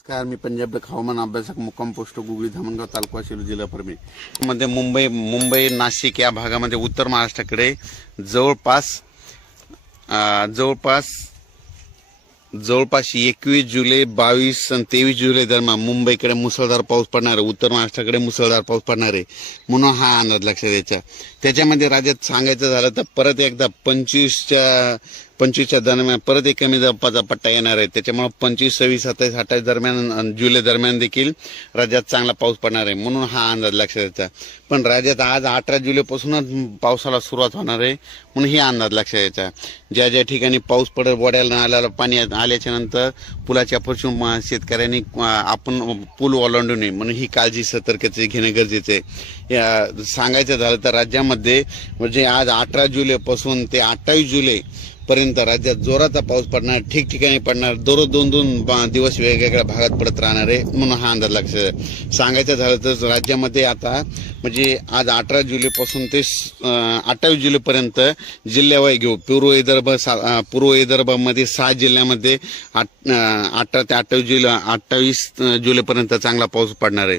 नमस्कार, मी पंजाब हवामान अभ्यासक मुक्काम पोस्ट गुगली धामणगाव तालुका शिरूर जिल्हा परभणी मध्ये मुंबई नाशिक या भागामध्ये उत्तर महाराष्ट्राकडे जवळपास 21 जुलै 22 आणि 23 जुलै दरम्यान मुंबईकडे मुसळधार पाऊस पडणार आहे, उत्तर महाराष्ट्राकडे मुसळधार पाऊस पडणार आहे म्हणून हा अंदाज लक्षात द्यायचा. त्याच्यामध्ये राज्यात सांगायचं झालं तर परत एकदा 25च्या दरम्यान परत एक कमी दाबाचा पट्टा येणार आहे. त्याच्यामुळे 25, 26, 27, 28 दरम्यान जुलै दरम्यान देखील राज्यात चांगला पाऊस पडणार आहे म्हणून हा अंदाज लक्षात द्यायचा. पण राज्यात आज 18 जुलैपासूनच पावसाला सुरुवात होणार आहे म्हणून ही अंदाज लक्षात द्यायचा. ज्या ज्या ठिकाणी पाऊस पडत वड्याला नाल्याला पाणी आल्याच्या नंतर पुलाच्या फरशून शेतकऱ्यांनी आपण पूल ओलांडू नये म्हणून ही काळजी सतर्कता घेणे गरजेचे आहे. सांगायचं झालं तर राज्यामध्ये म्हणजे आज 18 जुलैपासून ते 28 जुलै पर्यंत राज्यात जोराचा पाऊस पडणार, ठिकठिकाणी पडणार, दररोज 2-2 दिवस वेगवेगळ्या भागात पडत राहणार आहे म्हणून हा अंदाज लक्षात. सांगायचं झालं तर राज्यामध्ये आता म्हणजे आज 18 जुलैपासून ते 28 जुलैपर्यंत जिल्ह्यावाई घेऊ. पूर्व विदर्भामध्ये 6 जिल्ह्यामध्ये 18 ते 28 जुलैपर्यंत चांगला पाऊस पडणार आहे.